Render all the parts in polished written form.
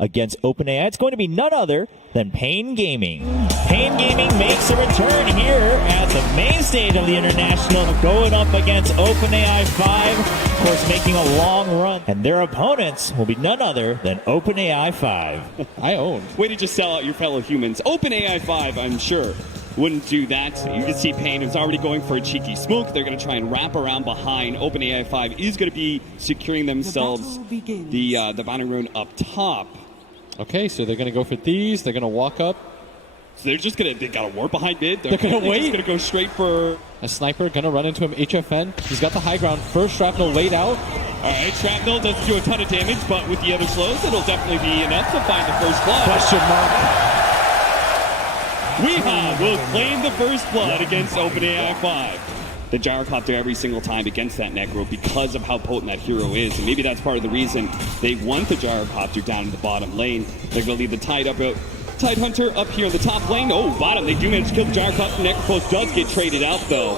against OpenAI. It's going to be none other than Pain Gaming. Pain Gaming makes a return here at the main stage of the International, going up against OpenAI 5, of course making a long run, and their opponents will be none other than OpenAI 5. I own. Way to just sell out your fellow humans. OpenAI 5, I'm sure, wouldn't do that. You can see Pain is already going for a cheeky smoke. They're going to try and wrap around behind. OpenAI 5 is going to be securing themselves the boundary rune up top. Okay, so they're going to go for these. They're going to walk up. So they're just going to, they got a war behind mid. They're going to wait. They're going to go straight for... A sniper going to run into him. HFN. He's got the high ground. First shrapnel laid out. All right, shrapnel doesn't do a ton of damage, but with the other slows, it'll definitely be enough to find the first blood. Question mark. Weehaw will claim the first blood against OpenAI 5. The gyrocopter every single time against that Necro because of how potent that hero is. And maybe that's part of the reason they want the gyrocopter down in the bottom lane. They're going to leave the Tide Hunter up here in the top lane. Oh, bottom. They do manage to kill the gyrocopter. Necropost does get traded out, though.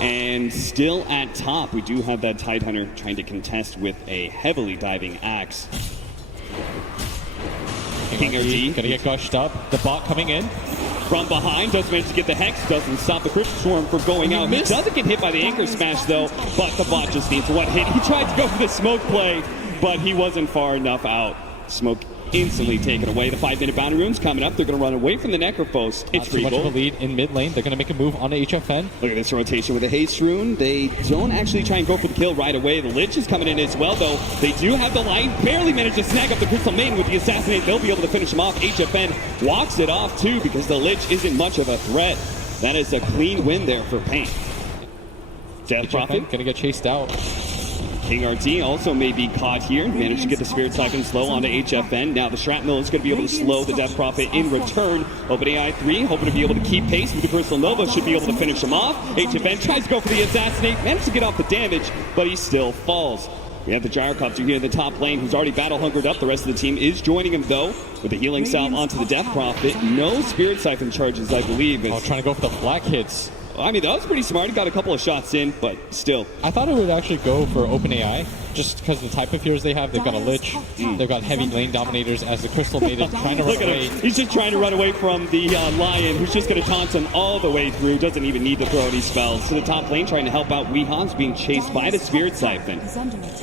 And still at top, we do have that Tide Hunter trying to contest with a heavily diving axe. King RT gonna get gushed up. The bot coming in. From behind, does manage to get the Hex, doesn't stop the Crystal Swarm from going out. He doesn't get hit by the Anchor Smash, though, but the bot just needs one hit. He tried to go for the smoke play, but he wasn't far enough out. Smoke instantly taken away. The 5-minute boundary rune's coming up. They're going to run away from the Necropost. It's free. Not too much of a lead in mid lane. They're going to make a move on the HFN. Look at this rotation with the Haste Rune. They don't actually try and go for the kill right away. The Lich is coming in as well, though. They do have the Lion. Barely managed to snag up the Crystal Maiden with the Assassinate. They'll be able to finish him off. HFN walks it off, too, because the Lich isn't much of a threat. That is a clean win there for Pain. Death Prophet going to get chased out. King RT also may be caught here. Managed to get the Spirit Siphon slow onto HFN. Now the Shrapnel is going to be able to slow the Death Prophet in return. OpenAI 3 hoping to be able to keep pace with the Crystal Nova. Should be able to finish him off. HFN tries to go for the Assassinate. Managed to get off the damage, but he still falls. We have the Gyrocopter here in the top lane who's already battle hungered up. The rest of the team is joining him, though, with the healing salve onto the Death Prophet. No Spirit Siphon charges, I believe. Oh, trying to go for the black hits. I mean, that was pretty smart. He got a couple of shots in, but still. I thought it would actually go for OpenAI, just because of the type of heroes they have. They've got a Lich. They've got heavy lane dominators as the Crystal Maiden trying to run away. He's just trying to run away from the Lion, who's just going to taunt him all the way through. Doesn't even need to throw any spells. So the top lane trying to help out Weeha's being chased by the Spirit Siphon.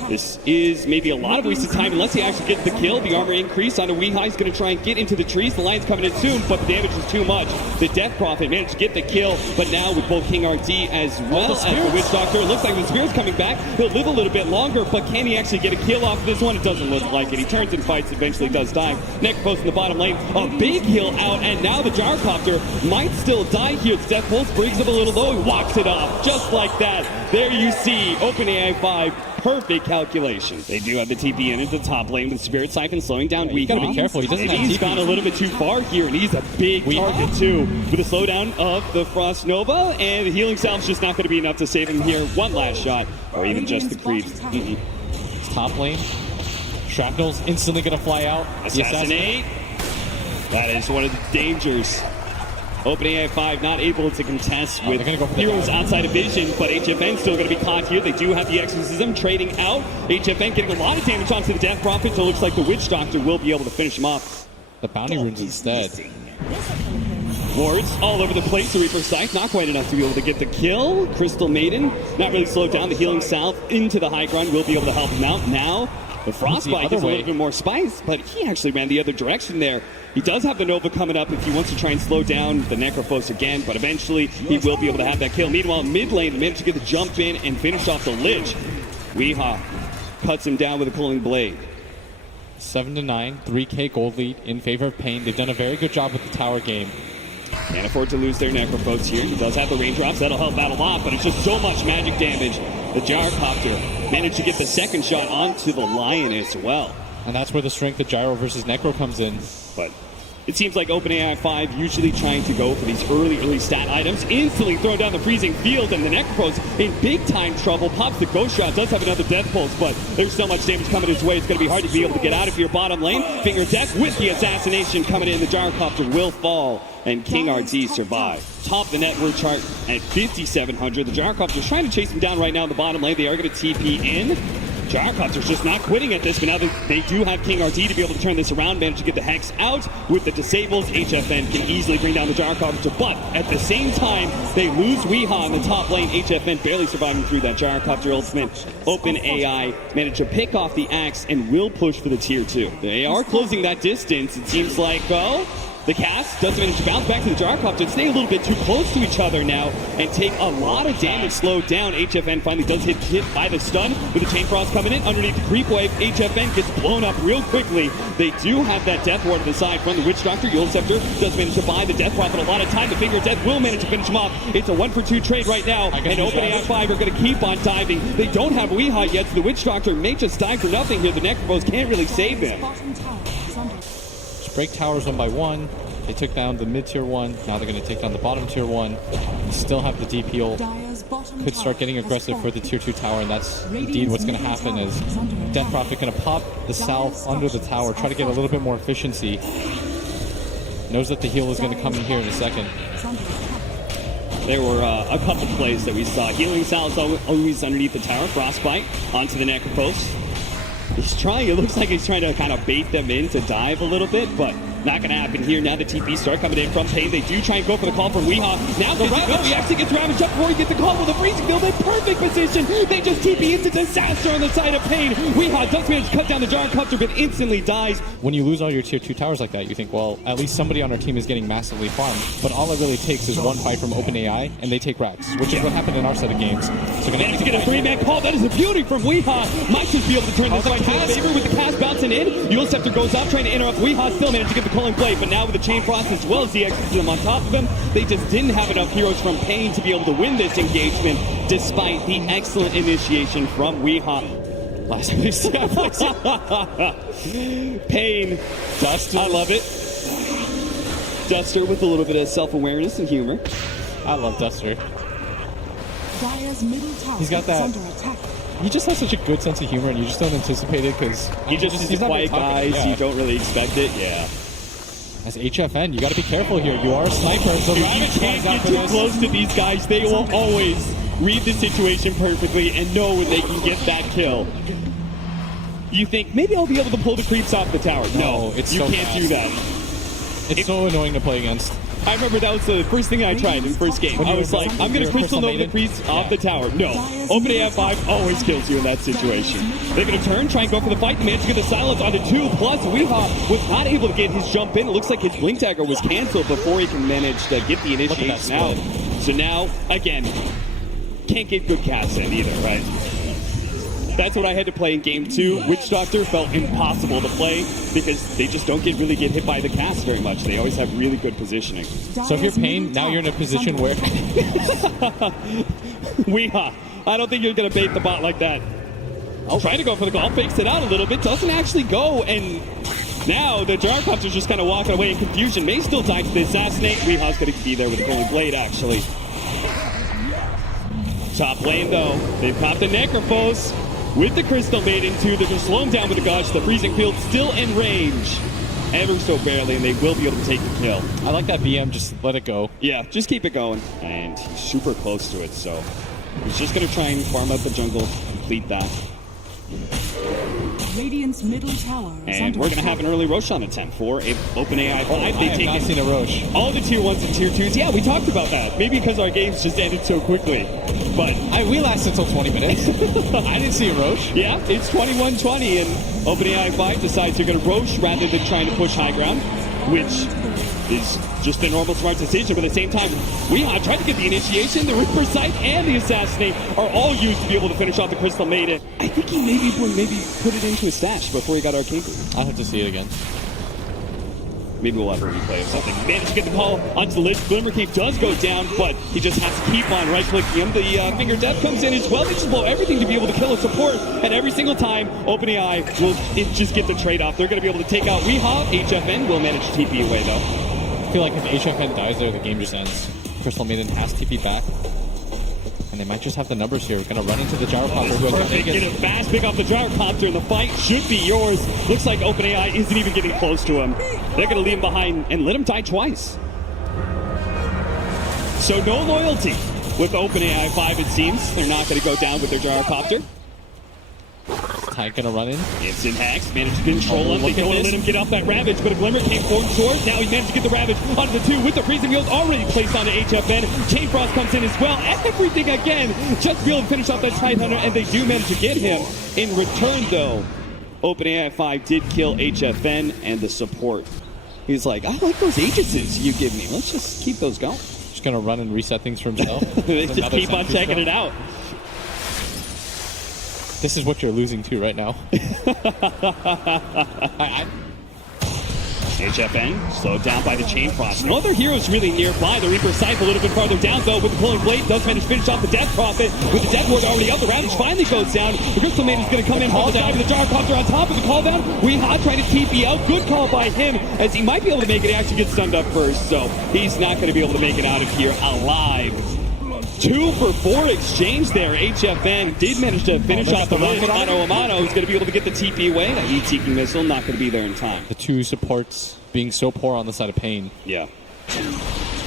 This is maybe a lot of wasted time unless he actually gets the kill. The armor increase on the Weeha. He's going to try and get into the trees. The Lion's coming in soon, but the damage is too much. The Death Prophet managed to get the kill, but now with both King RT as well as the Witch Doctor, it looks like the Spirit's coming back. He'll live a little bit longer, but can he actually get a kill off this one? It doesn't look like it. He turns and fights, eventually does die. Necropost in the bottom lane, a big heal out, and now the Gyrocopter might still die here. The Death Pulse brings him a little low. He walks it off, just like that. There you see OpenAI 5. Perfect calculation. They do have the TP in at the top lane with Spirit Siphon slowing down Weeha. You gotta be careful. He doesn't have He's TP. gone a little bit too far here, and he's a big target too. With a slowdown of the Frost Nova, and the healing salve's just not going to be enough to save him here. One last shot, or even just the creeps. It's top lane. Shrapnel's instantly gonna fly out. Assassinate. That is one of the dangers. OpenAI 5 not able to contest with heroes outside of vision, but HFN still going to be caught here. They do have the Exorcism trading out. HFN getting a lot of damage onto the Death Prophet, so it looks like the Witch Doctor will be able to finish him off. The bounty runes instead. Wards all over the place. The Reaper Scythe not quite enough to be able to get the kill. Crystal Maiden not really slowed down. The healing salve into the high ground will be able to help him out. Now the Frostbite is a little bit more spice, but he actually ran the other direction there. He does have the Nova coming up if he wants to try and slow down the Necrophos again, but eventually he will be able to have that kill. Meanwhile, mid lane, he managed to get the jump in and finish off the Lich. Weeha cuts him down with a pulling blade. 7-9, 3K gold lead in favor of Pain. They've done a very good job with the tower game. Can't afford to lose their Necrophos here. He does have the raindrops. That'll help out a lot, but it's just so much magic damage. The Gyrocopter managed to get the second shot onto the Lion as well. And that's where the strength of Gyro versus Necro comes in. But it seems like OpenAI 5 usually trying to go for these early stat items, instantly throwing down the freezing field, and the Necropose in big time trouble. Pops the Ghost Shot, does have another Death Pulse, but there's so much damage coming his way, it's going to be hard to be able to get out of your bottom lane. Finger Death with the Assassination coming in. The Gyrocopter will fall, and King RT survive. Top the net worth chart at 5,700. The Gyrocopter is trying to chase him down right now in the bottom lane. They are going to TP in. Gyrocopter's just not quitting at this, but now they do have King RD to be able to turn this around, manage to get the Hex out with the disables. HFN can easily bring down the Gyrocopter, but at the same time, they lose Weehaw in the top lane. HFN barely surviving through that Gyrocopter ultimate. OpenAI managed to pick off the Axe and will push for the tier 2. They are closing that distance. It seems like, well, the cast doesn't manage to bounce back to the Gyrocopter. Stay a little bit too close to each other now and take a lot of damage slowed down. HFN finally does hit by the stun with the Chain Frost coming in underneath the creep wave. HFN gets blown up real quickly. They do have that Death Ward to the side from the Witch Doctor. Yule Scepter does manage to buy the Death Prophet a lot of time. The Finger of Death will manage to finish him off. It's a 1-for-2 trade right now, and OpenAI 5 are going to keep on diving. They don't have Weehaw yet, so the Witch Doctor may just die for nothing here. The Necropose can't really save him. Just break towers one by one. They took down the mid-tier 1. Now they're going to take down the bottom tier 1. They still have the DP ult. Could start getting aggressive for the tier 2 tower, and that's indeed what's going to happen. Is Death Prophet going to pop the south under the tower, try to get a little bit more efficiency. Knows that the heal is going to come in here in a second. There were a couple plays that we saw. Healing Sal's always underneath the tower. Frostbite onto the Necropose. He's trying, it looks like he's trying to kind of bait them in to dive a little bit, but not going to happen here. Now the TP start coming in from Pain. They do try and go for the call from Weehaw. Now the Ravage. He actually gets ravaged up before he gets the call with a freezing field in perfect position. They just TP into disaster on the side of Pain. Weehaw does manage to cut down the Gyrocopter, but instantly dies. When you lose all your tier 2 towers like that, you think, well, at least somebody on our team is getting massively farmed. But all it really takes is one fight from OpenAI, and they take Rax, which is what happened in our set of games. So managed to get a 3-man call. That is a beauty from Weehaw. Might just be able to turn this fight to his favor with the cast bouncing in. Yule Scepter goes up, trying to interrupt. Weehaw still managed to get the calling play, but now with the Chain Frost as well as the Exorcism on top of them, they just didn't have enough heroes from Pain to be able to win this engagement, despite the excellent initiation from Weehaw. Last place. Pain. Duster. I love it. Duster with a little bit of self-awareness and humor. I love Duster. He's got that. He just has such a good sense of humor, and you just don't anticipate it because He's a quiet guy, you don't really expect it. Yeah. As HFN, you got to be careful here. You are a sniper, so You can't get too close to these guys. They will always read the situation perfectly and know when they can get that kill. You think, maybe I'll be able to pull the creeps off the tower. No, it's you so can't fast. do that. It's so annoying to play against. I remember that was the first thing I tried in the first game. I was like, I'm going to Crystal Nova the creeps off the tower. No, OpenAI 5 always kills you in that situation. They're going to turn, try and go for the fight. Manage to get the silence onto 2. Plus, Weehaw was not able to get his jump in. It looks like his Blink Dagger was canceled before he can manage to get the initiation out. So now, again, can't get good casts in either, right? That's what I had to play in game 2. Witch Doctor felt impossible to play because they just don't really get hit by the cast very much. They always have really good positioning. So if you're Pain, now you're in a position where... Weehaw, I don't think you're going to bait the bot like that. I'll try to go for the call, fakes it out a little bit, doesn't actually go, and now the Gyrocopter's just kind of walking away in confusion. May still die to the assassinate. Weehaw's going to be there with a Golden Blade, actually. Top lane, though, they've caught the Necropose. With the Crystal Maiden, too, they're just slowing down with the Gauge. The Freezing Field still in range. Ever so barely, and they will be able to take the kill. I like that BM, just let it go. Yeah, just keep it going. And he's super close to it, so he's just going to try and farm out the jungle, complete that. Radiant's middle tower And we're going to have an early Roshan attempt for OpenAI 5. I have not seen a Rosh. All the tier 1s and tier 2s. Yeah, we talked about that. Maybe because our games just ended so quickly. But we lasted until 20 minutes. I didn't see a Rosh. yeah, it's 21-20, and OpenAI 5 decides they're going to Rosh rather than trying to push high ground, which is just a normal smart decision. But at the same time, Weehaw tried to get the initiation. The Reaper Sight and the Assassinate are all used to be able to finish off the Crystal Maiden. I think he maybe put it into a stash before he got Arcane Boot. I'll have to see it again. Maybe we'll have a replay of something. Managed to get the call onto the list. Glimmer Cape does go down, but he just has to keep on right-clicking him. The Finger Death comes in as well. They just blow everything to be able to kill a support. And every single time, OpenAI will just get the trade-off. They're going to be able to take out Weehaw. HFN will manage to TP away, though. I feel like if HFN dies there, the game just ends. Crystal Maiden has TP back. And they might just have the numbers here. We're going to run into the Gyrocopter. Perfect. Get a fast pick off the Gyrocopter, and the fight should be yours. Looks like OpenAI isn't even getting close to him. They're going to leave him behind and let him die twice. So no loyalty with OpenAI 5, it seems. They're not going to go down with their Gyrocopter. Tank gonna run in. Instant hacks, managed to control him. They look at don't want to this. let him get off that Ravage, but a Glimmer came forward short. Now he managed to get the Ravage onto the 2 with the freezing wheels already placed onto HFN. Chain Frost comes in as well. Everything again, just to be able to finish off that Tidehunter, and they do manage to get him. In return, though, OpenAI 5 did kill HFN and the support. He's like, I like those Aegises you give me. Let's just keep those going. Just gonna run and reset things for himself. They just keep on checking it out. This is what you're losing to right now. HFN slowed down by the Chain Frost. No other heroes really nearby. The Reaper Scythe a little bit farther down, though, with the Pulling Blade. Does manage to finish off the Death Prophet. With the Death Ward already up, the Ravage finally goes down. The Crystal Maiden is going to come in from the side with the Gyrocopter on top of the call down. Weehaw trying to TP out. Good call by him, as he might be able to make it. He actually gets stunned up first, so he's not going to be able to make it out of here alive. 2 for 4 exchange there. HFN did manage to finish off the rocket on Amano, who's going to be able to get the TP away. That heat-seeking missile not going to be there in time. The 2 supports being so poor on the side of Pain. Yeah.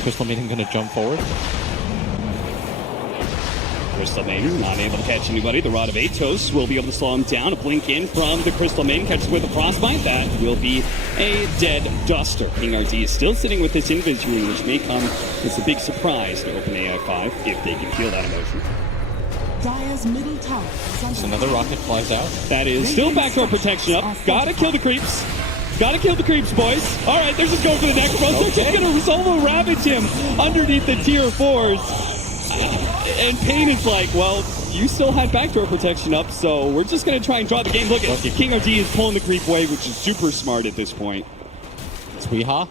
Crystal Maiden gonna jump forward. Crystal Maiden not able to catch anybody. The Rod of Atos will be able to slow him down. A blink in from the Crystal Maiden, catches with a Frostbite. That will be a dead Duster. King RD is still sitting with this Invis rune, which may come as a big surprise to OpenAI 5 if they can feel that emotion. Dire's middle tower is under So another rocket flies out. That is still backdoor protection up. Gotta kill the creeps. Gotta kill the creeps, boys. All right, they're just going for the Necrophos. They're just gonna solo ravage him underneath the tier 4s. And Pain is like, well, you still had backdoor protection up, so we're just going to try and draw the game. Look at King RD is pulling the creep away, which is super smart at this point. It's Weehaw.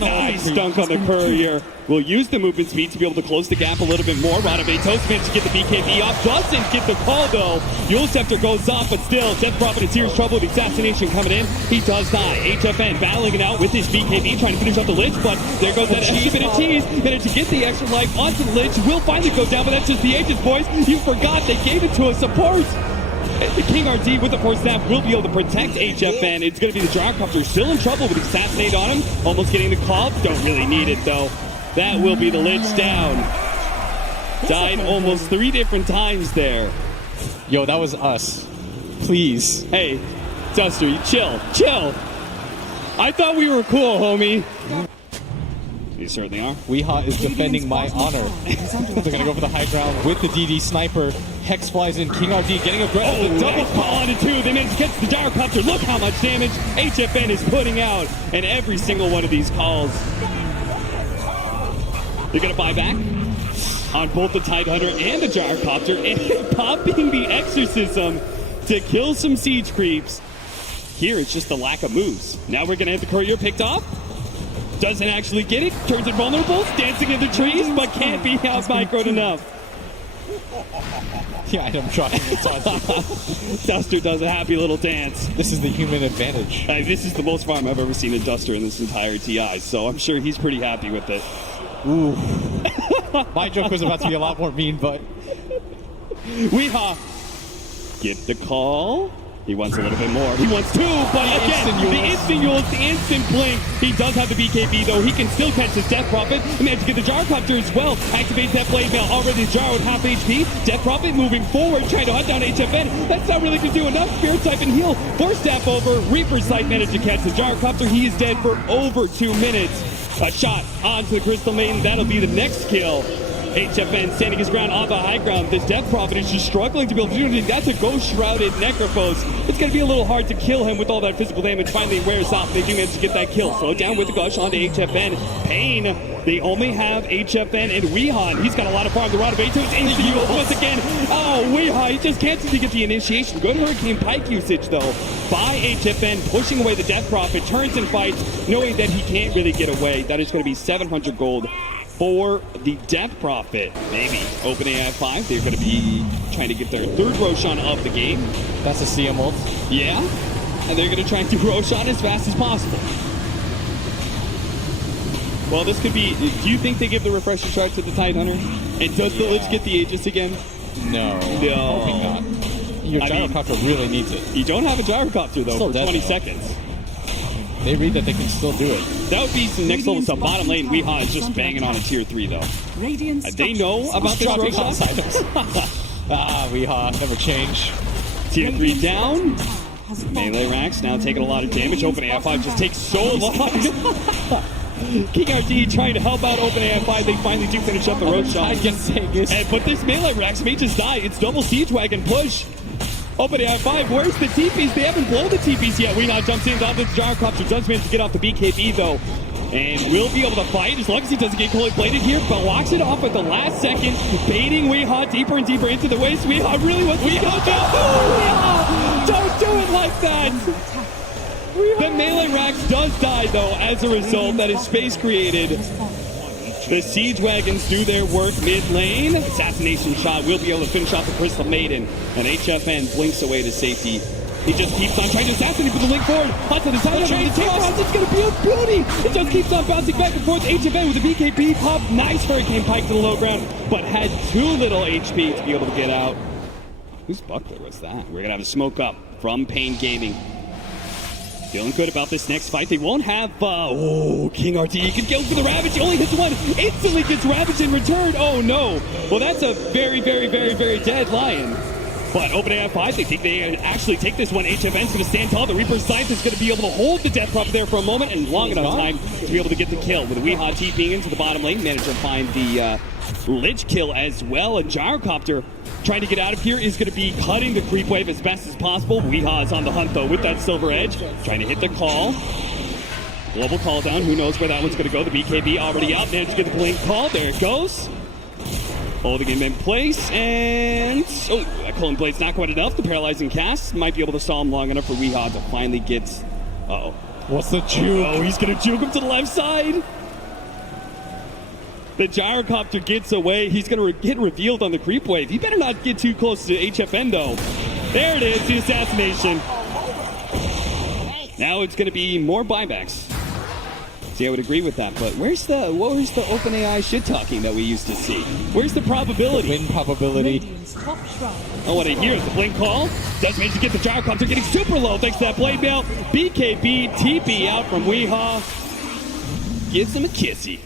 Nice dunk on the courier. Will use the movement speed to be able to close the gap a little bit more. Rod of Atos managed to get the BKB off. Doesn't get the call, though. Yule Scepter goes off, but still, Death Prophet in serious trouble with the assassination coming in. He does die. HFN battling it out with his BKB, trying to finish off the Lich, but there goes that extra bit of cheese. Managed to get the extra life onto the Lich. Will finally go down, but that's just the Aegis, boys. You forgot they gave it to a support. The King RD with the force snap will be able to protect HFN. It's going to be the Gyrocopter still in trouble with Assassinate on him. Almost getting the call. Don't really need it, though. That will be the Lich down. Died almost 3 different times there. Yo, that was us. Please. Hey, Duster, you chill. Chill. I thought we were cool, homie. You certainly are. Weehaw is defending my honor. They're going to go for the high ground with the DD Sniper. Hex flies in. King RD getting aggressive. Oh, double call onto 2. They managed to catch the Gyrocopter. Look how much damage HFN is putting out. And every single one of these calls. They're going to buy back on both the Tidehunter and the Gyrocopter. And popping the Exorcism to kill some siege creeps. Here it's just the lack of moves. Now we're going to have the courier picked off. Doesn't actually get it. Turns it vulnerable. Dancing in the trees, but can't be out microed enough. Yeah, I'm trying. Duster does a happy little dance. This is the human advantage. This is the most farm I've ever seen a Duster in this entire TI, so I'm sure he's pretty happy with it. Ooh. My joke was about to be a lot more mean, but... Weehaw! Get the call. He wants a little bit more. He wants 2, but again, the instant Yules, the instant blink. He does have the BKB, though. He can still catch his Death Prophet. He managed to get the Gyrocopter as well. Activates that blade mail. Already the Gyro at half HP. Death Prophet moving forward, trying to hunt down HFN. That's not really going to do enough. Spirit Siphon heal. Force Staff over. Reaper Sight managed to catch the Gyrocopter. He is dead for over 2 minutes. A shot onto the Crystal Maiden. That'll be the next kill. HFN standing his ground on the high ground. This Death Prophet is just struggling to be able to do anything. That's a Ghost Shrouded Necrophos. It's going to be a little hard to kill him with all that physical damage. Finally wears off. They do manage to get that kill. Slow down with the Gush onto HFN. Pain. They only have HFN and Weehaw. He's got a lot of farm. The Rod of Atos into you once again. Oh, Weehaw. He just can't seem to get the initiation. Good Hurricane Pike usage, though, by HFN, pushing away the Death Prophet. Turns and fights, knowing that he can't really get away. That is going to be 700 gold. For the Death Prophet. Maybe OpenAI 5, they're going to be trying to get their 3rd Roshan of the game. That's a CM ult. Yeah, and they're going to try and do Roshan as fast as possible. Well, this could be... Do you think they give the refresher shard to the Tidehunter? And does the Lich get the Aegis again? No. Hoping not. Your Gyrocopter really needs it. You don't have a Gyrocopter, though, for 20 seconds. They read that they can still do it. That would be some next level stuff. Bottom lane, Weehaw is just banging on a tier 3, though. They know about this Roshan? Weehaw, never change. Tier 3 down. Melee Racks now taking a lot of damage. OpenAI 5 just takes so long. King RT trying to help out OpenAI 5. They finally do finish up the road shot. But this Melee Racks may just die. It's double Siege Wagon push. OpenAI 5, where's the TPs? They haven't blown the TPs yet. Weehawk jumps in, onto the Gyrocopter. Does manage to get off the BKB though. And will be able to fight as long as he doesn't get cold bladed here, but walks it off at the last second, baiting Weehawk deeper and deeper into the waist. Weehawk really wants to go down. Oh, don't do it like that. The Melee Racks does die though as a result. That is space created. The Siege Wagons do their work mid lane. Assassination shot will be able to finish off the Crystal Maiden, and HFN blinks away to safety. He just keeps on trying to assassinate with the link forward. Onto the side of the takedowns. It's going to be a beauty. It just keeps on bouncing back and forth. HFN with the BKB pop. Nice Hurricane Pike to the low ground, but had too little HP to be able to get out. Whose buckler was that? We're going to have a smoke up from Pain Gaming. Feeling good about this next fight. They won't have, King RT. He can go for the Ravage. He only hits one. Instantly gets Ravage in return. Oh, no. Well, that's a very, very, very, very dead Lion. But OpenAI 5, they think they actually take this one. HFN's going to stand tall. The Reaper's Scythe is going to be able to hold the Death Prophet there for a moment and long enough time to be able to get the kill. With Weehawk TPing into the bottom lane, managed to find the Lich kill as well. And Gyrocopter trying to get out of here is going to be cutting the creep wave as best as possible. Weehawk is on the hunt though with that Silver Edge, trying to hit the call. Global call down. Who knows where that one's going to go? The BKB already out. Managed to get the blink call. There it goes. Holding him in place, and that Cullen Blade's not quite enough. The paralyzing cast might be able to stall him long enough for Weehawk to finally get. What's the juke? Oh, he's going to juke him to the left side. The Gyrocopter gets away. He's going to get revealed on the creep wave. He better not get too close to HFN though. There it is, the assassination. Now it's going to be more buybacks. See, I would agree with that, but where's the OpenAI shit talking that we used to see? Where's the probability? Win probability. Oh, what I hear is the blink call. Does manage to get the Gyrocopter getting super low thanks to that blade mail. BKB TP out from Weehawk. Gives him a kissy.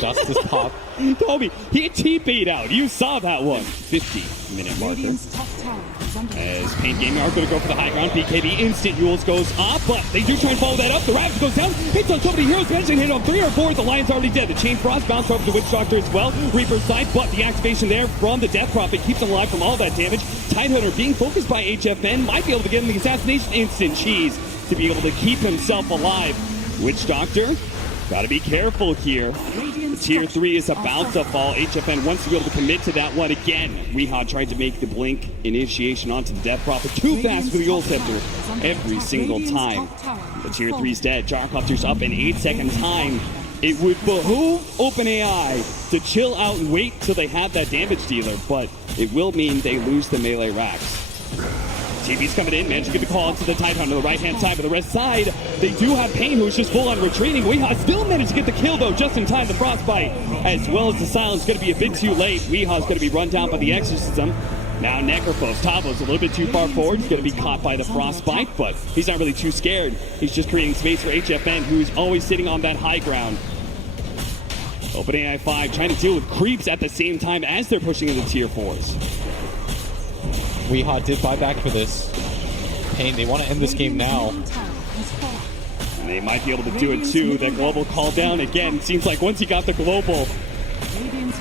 Justice pop. Toby, he TP'd out. You saw that one. 50-minute marker. As Pain Gaming are going to go for the high ground. BKB instant Yules goes off, but they do try and follow that up. The Ravage goes down. Hits on so many heroes. Mentioned hit on 3 or 4. The Lion's already dead. The Chain Frost bounce over the Witch Doctor as well. Reaper's Side, but the activation there from the Death Prophet keeps him alive from all that damage. Tidehunter being focused by HFN might be able to get him the assassination instant cheese to be able to keep himself alive. Witch Doctor, gotta be careful here. Tier 3 is about to fall. HFN wants to be able to commit to that one again. Weehawk tried to make the blink initiation onto the Death Prophet. Too fast for the Ult Scepter every single time. The Tier 3's dead. Gyrocopter's up in 8-second time. It would behoove OpenAI to chill out and wait till they have that damage dealer, but it will mean they lose the melee racks. TV's coming in, managed to get the call to the Tidehunter on the right-hand side, but the rest side, they do have Pain, who's just full-on retreating. Weehawk still managed to get the kill, though, just in time. The Frostbite, as well as the Silence, going to be a bit too late. Weehawk's going to be run down by the Exorcism. Now Necrophos, Tavo's a little bit too far forward. He's going to be caught by the Frostbite, but he's not really too scared. He's just creating space for HFN, who's always sitting on that high ground. OpenAI 5 trying to deal with creeps at the same time as they're pushing into Tier 4s. Weehawk did buy back for this. Pain, they want to end this game now. And they might be able to do it too. That global call down again. Seems like once he got the global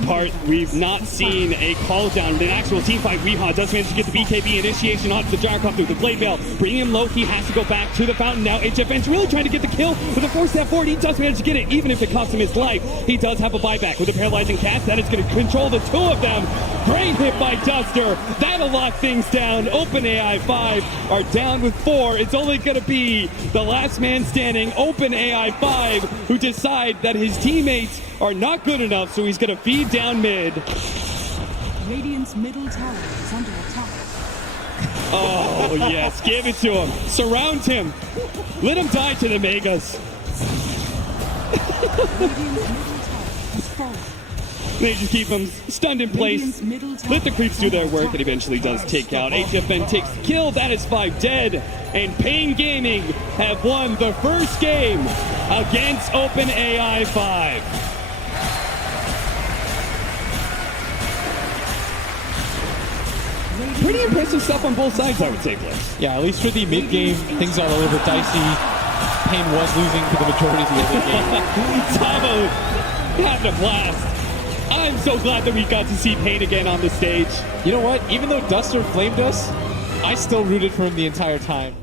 part, we've not seen a call down in an actual team fight. Weehawk does manage to get the BKB initiation onto the Gyrocopter with the Blade Veil. Bringing him low, he has to go back to the fountain now. HFN's really trying to get the kill with a 4-step forward. He does manage to get it, even if it costs him his life. He does have a buyback with a paralyzing cast. That is going to control the two of them. Great hit by Duster. That'll lock things down. OpenAI 5 are down with 4. It's only going to be the last man standing, OpenAI 5, who decide that his teammates are not good enough, so he's going to feed down mid. Radiant's middle tower is under attack. Oh, yes. Give it to him. Surround him. Let him die to the Megas. Radiant's middle tower has fallen. They just keep him stunned in place. Let the creeps do their work. It eventually does take out. HFN takes the kill. That is 5 dead. And Pain Gaming have won the first game against OpenAI 5. pretty impressive stuff on both sides, I would say, Blitz. Yeah, at least for the mid game, things got a little bit dicey. Pain was losing for the majority of the other game. Tavo having a blast. I'm so glad that we got to see Pain again on the stage. You know what? Even though Duster flamed us, I still rooted for him the entire time.